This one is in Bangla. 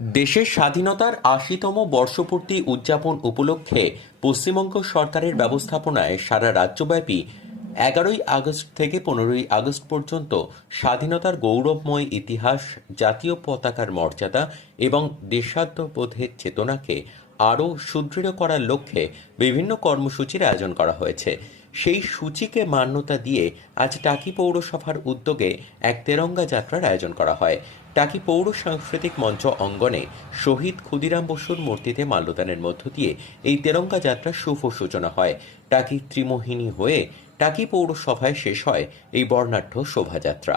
দেশের স্বাধীনতার ৮০তম বর্ষপূর্তি উদযাপন উপলক্ষে পশ্চিমবঙ্গ সরকারের ব্যবস্থাপনায় সারা রাজ্যব্যাপী ১১ই আগস্ট থেকে ১৫ই আগস্ট পর্যন্ত স্বাধীনতার গৌরবময় ইতিহাস, জাতীয় পতাকার মর্যাদা এবং দেশাত্মবোধের চেতনাকে আরও সুদৃঢ় করার লক্ষ্যে বিভিন্ন কর্মসূচির আয়োজন করা হয়েছে। সেই সূচিকে মান্যতা দিয়ে আজ টাকি পৌরসভার উদ্যোগে এক তেরঙ্গা যাত্রার আয়োজন করা হয়। টাকি পৌর সাংস্কৃতিক মঞ্চ অঙ্গনে শহীদ ক্ষুদিরাম বসুর মূর্তিতে মাল্যদানের মধ্য দিয়ে এই তেরঙ্গা যাত্রার শুভ সূচনা হয়। টাকি ত্রিমোহিনী হয়ে টাকি পৌরসভায় শেষ হয় এই বর্ণাঢ্য শোভাযাত্রা।